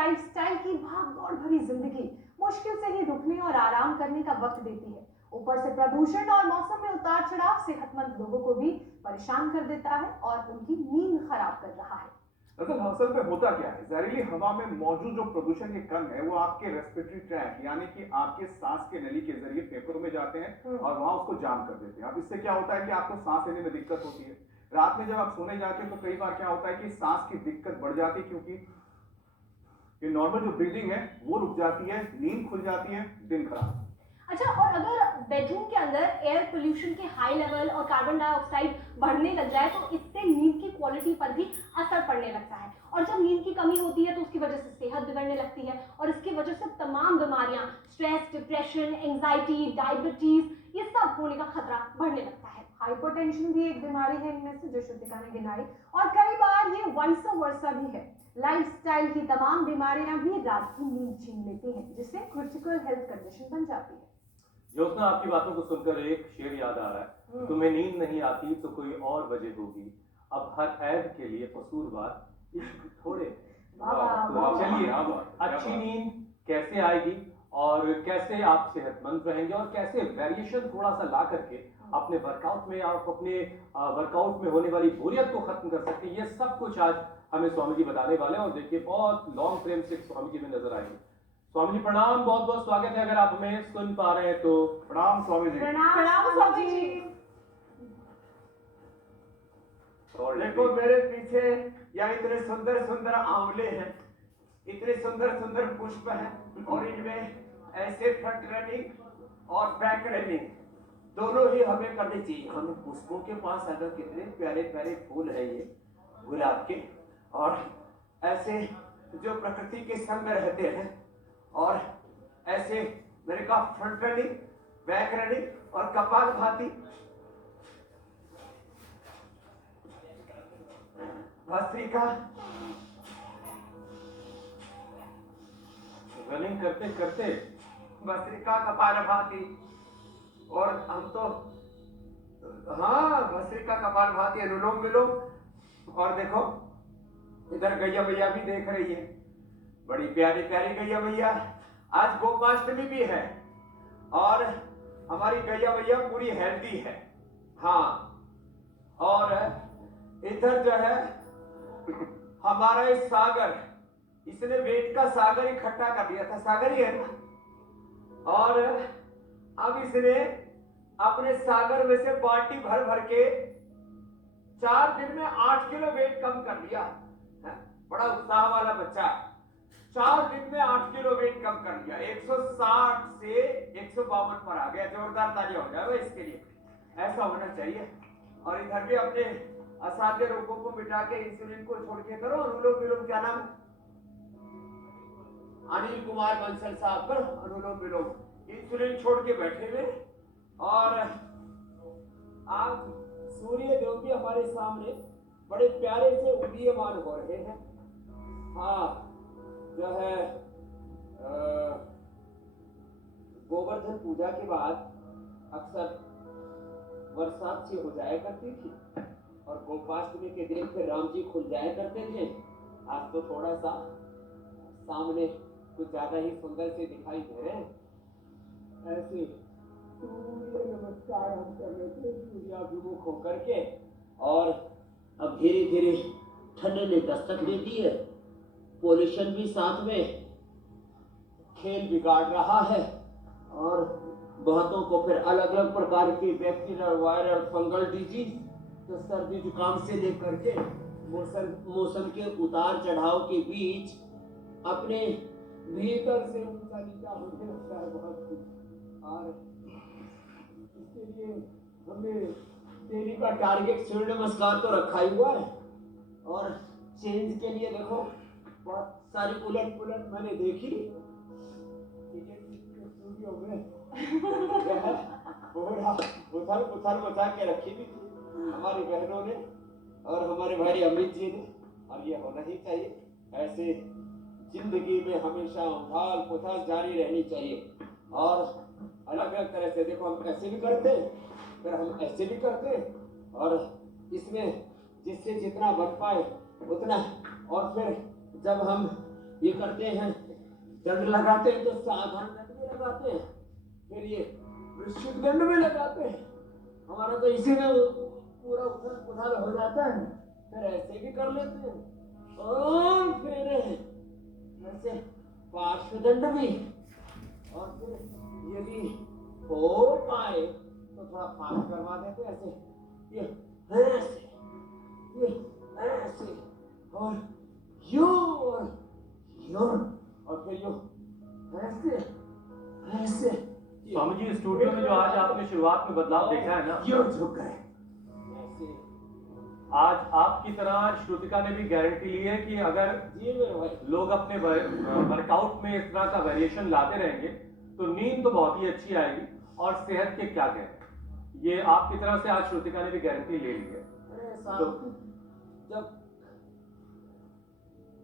Lifestyle की भाग-दौड़ भरी जिंदगी मुश्किल से ही रुकने और आराम करने का वक्त देती है। ऊपर से प्रदूषण और मौसम में उतार-चढ़ाव सेहतमंद लोगों को भी परेशान कर देता है और उनकी नींद खराब कर रहा है। असल में होता क्या है, जहरीली हवा में मौजूद जो प्रदूषण के कण है वो आपके रेस्पिरेटरी ट्रैक यानी कि आपके सांस के नली के जरिए फेफड़ों में जाते हैं और वहां उसको जाम कर देते हैं। अब इससे क्या होता है कि आपको सांस लेने में दिक्कत होती है। रात में जब आप सोने जाते हैं तो कई बार क्या होता है कि सांस की दिक्कत बढ़ जाती है, क्योंकि ये नॉर्मल जो ब्रीदिंग है वो रुक जाती है, नींद खुल जाती है, दिन खराब। अच्छा, और अगर बेडरूम के अंदर एयर पोल्यूशन के हाई लेवल और कार्बन डाइऑक्साइड बढ़ने लग जाए तो इससे नींद की क्वालिटी पर भी असर पड़ने लगता है, और जब नींद की कमी होती है तो उसकी वजह से सेहत बिगड़ने लगती है और इसकी वजह से तमाम बीमारियां, स्ट्रेस, डिप्रेशन, एंजाइटी, डायबिटीज, ये सब होने का खतरा बढ़ने लगता है। हाइपरटेंशन भी एक बीमारी है इनमें से जो श्रुतिका ने गिनाई, और कई बार ये वंशा वर्सा भी है। लाइफस्टाइल की तमाम बीमारियां भी रात की नींद छीन लेती हैं, जिससे क्रिटिकल हेल्थ कंडीशन बन जाती है। ज्योत्सना, आपकी बातों को सुनकर एक शेर याद आ रहा है, तुम्हें नींद नहीं आती तो कोई और वजह होगी, अब हर ऐब के लिए कसूरवार इश्क थोड़े। तो चलिए, अब अच्छी नींद कैसे आएगी और कैसे आप सेहतमंद रहेंगे और कैसे वेरिएशन थोड़ा सा ला करके अपने वर्कआउट में आप अपने वर्कआउट में होने वाली बोरियत को खत्म कर सकते हैं, ये सब कुछ आज हमें स्वामी जी बताने वाले हैं। और देखिए, बहुत लॉन्ग फ्रेम से स्वामी जी में नजर आएंगे। स्वामी जी प्रणाम, बहुत बहुत स्वागत है। अगर आप हमें सुन पा रहे हैं तो प्रणाम स्वामी जी। प्रणाम स्वामी जी। और देखो मेरे पीछे यहाँ इतने सुंदर सुंदर आंवले हैं, इतने सुंदर सुंदर पुष्प हैं, और इनमें ऐसे फ्रंट रनिंग और बैक रनिंग दोनों ही हमें करनी चाहिए। हमें पुष्पों के पास अगर कितने प्यारे प्यारे फूल है ये गुलाब के, और ऐसे जो प्रकृति के संग में रहते हैं, और ऐसे मेरे का फ्रंट रनिंग, बैक रनिंग और कपालभाति, भस्त्रिका। रनिंग करते करते भस्त्रिका, कपालभाति, और हम तो हाँ भस्त्रिका, कपालभाति, अनुलोम विलोम। और देखो इधर गैया मैया भी देख रही है, बड़ी प्यारी प्यारी गैया मैया। आज गोपाष्टमी भी है और हमारी गैया मैया पूरी हेल्दी है। हाँ, और इधर जो है हमारा इस सागर, इसने वेट का सागर इकट्ठा कर लिया था, सागर ही है ना, और अब इसने अपने सागर में से बाल्टी भर भर के 4 दिन में 8 किलो वेट कम कर लिया। बड़ा उत्साह वाला बच्चा, 4 दिन में 8 किलो वेट कम कर लिया, 160 से 152 पर आ गया। जोरदार तालियां हो जाए इसके लिए, ऐसा होना चाहिए। और इधर भी अपने असाध्य रोगों को मिटा के इंसुलिन को छोड़ के करो। अनुलोम विलोम, क्या नाम, अनिल कुमार बंसल साहब पर अनुलोम विलोम, इंसुलिन छोड़ के बैठे हुए। और आप सूर्य देव भी हमारे सामने बड़े प्यारे से उदीयमान हो रहे हैं। हाँ, जो है गोवर्धन पूजा के बाद अक्सर बरसात से हो जाया करती थी, और गोपाष्टमी के दिन फिर राम जी खुल जाया करते थे। आज तो थोड़ा सा सामने कुछ ज्यादा ही सुंदर से दिखाई दे रहे हैं। ऐसे सूर्य नमस्कार हम कर रहे थे सूर्याभिमुख होकर के, और अब धीरे धीरे ठंड ने दस्तक दे दी है, पोल्यूशन भी साथ में खेल बिगाड़ रहा है, और बहुतों को फिर अलग अलग प्रकार की बैक्टीरियल, वायरल, फंगल डिजीज, तो सर्दी जुकाम से लेकर के मौसम के उतार चढ़ाव के बीच अपने भीतर से ऊंचा नीचा होते लगता है बहुत कुछ। और इसके लिए हमने डेली का टारगेट सूर्य नमस्कार तो रखा ही हुआ है, और चेंज के लिए देखो बहुत सारी उलट पुलट मैंने देखी स्टूडियो में पूरा उथल पुथल मचा के रखी भी थी हमारी बहनों ने और हमारे भाई अमित जी ने। और ये होना ही चाहिए, ऐसे जिंदगी में हमेशा उथल पुथल जारी रहनी चाहिए। और अलग अलग तरह से देखो, हम ऐसे भी करते फिर हम ऐसे भी करते, और इसमें जिससे जितना बन पाए उतना। और फिर जब हम ये करते हैं, दंड लगाते हैं तो साधारण दंड भी लगाते हैं, फिर ये निश्चित दंड भी लगाते हैं। हमारा तो इसी में पूरा उथल पुथल हो जाता है। फिर ऐसे भी कर लेते हैं और फिर ऐसे पार्श्वदंड भी, और फिर यदि हो पाए तो थोड़ा फास्ट करवा देते हैं, ऐसे ये ऐसे, ये ऐसे, और यूं और फिर यूं ऐसे ऐसे। स्वामी जी, स्टूडियो में जो आज आपने शुरुआत में बदलाव देखा है ना, यूं झुक गए ऐसे। आज आपकी तरह श्रुतिका ने भी गारंटी ली है कि अगर जी मेरे भाई, लोग अपने वर्कआउट में इस तरह का वेरिएशन लाते रहेंगे तो नींद तो बहुत ही अच्छी आएगी और सेहत के क्या कहें। ये आपकी तरफ से आज श्रुतिका ने भी गारंटी ले ली है। अरे साहब, जब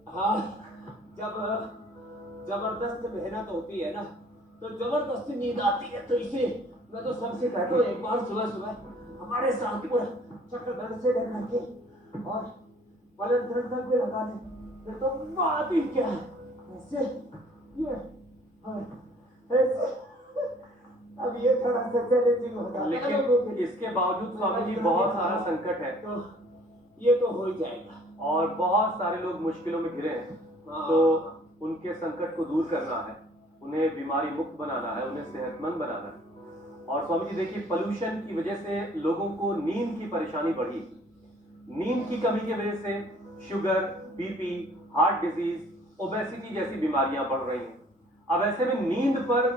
हाँ जब जबरदस्त मेहनत होती है ना तो जबरदस्ती नींद आती है। तो इसे मैं तो सबसे कहता हूँ, एक बार सुबह सुबह हमारे साथ पूरा चक्रधर से डर करके और पलट धर तक भी लगा ले, फिर तो बात ही क्या है। ऐसे ये ऐसे, अब ये थोड़ा सा चैलेंजिंग होता है लेकिन इसके बावजूद स्वामी जी बहुत सारा संकट है, तो ये तो हो ही जाएगा। और बहुत सारे लोग मुश्किलों में घिरे हैं, तो उनके संकट को दूर करना है, उन्हें बीमारी मुक्त बनाना है, उन्हें सेहतमंद बनाना है। और स्वामी जी देखिए, पोल्यूशन की वजह से लोगों को नींद की परेशानी बढ़ी। नींद की कमी की वजह से sugar, BP, heart disease, obesity जैसी बीमारियां बढ़ रही हैं। अब ऐसे में नींद पर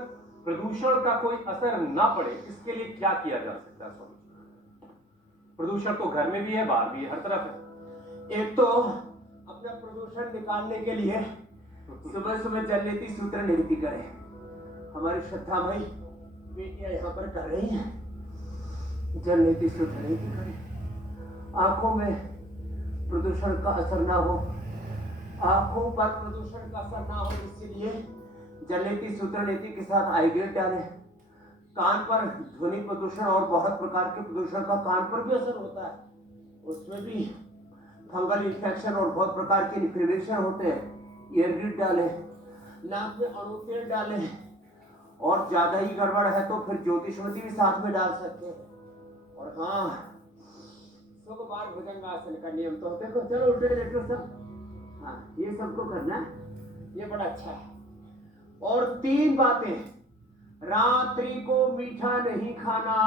प्रदूषण का कोई असर ना पड़े, इसके लिए क्या किया जा सकता है स्वामी जी? प्रदूषण तो घर में भी है, बाहर भी है, हर तरफ है। एक तो अपना प्रदूषण निकालने के लिए सुबह सुबह जल नीति सूत्र नीति करें। हमारी श्रद्धा भाई बेटियां यहाँ पर कर रही हैं, जल नीति सूत्र नीति करें। आंखों में प्रदूषण का असर ना हो, आंखों पर प्रदूषण का असर ना हो, इसलिए जल नीति सूत्र नीति के साथ आई गेट डालें। कान पर ध्वनि प्रदूषण और बहुत प्रकार के प्रदूषण का कान पर भी असर होता है, उसमें भी फंगल इन्फेक्शन और बहुत प्रकार के इन्फ्लेमेशन होते हैं। ईयरग्रिड डालें, नाक में अणु तेल डालें, और ज्यादा ही गड़बड़ है तो फिर ज्योतिषमती भी साथ में डाल सकते हैं। और हाँ, सुखबार भुजंगासन का नियम तो देखो, चलो उल्टे लेटो सब, हाँ ये सबको करना है, ये बड़ा अच्छा है। और 3 बातें, रात्रि को मीठा नहीं खाना,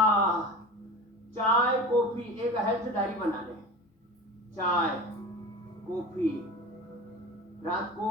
चाय कॉफी, एक हेल्थ डायरी बना लें, चाय कॉफी रात को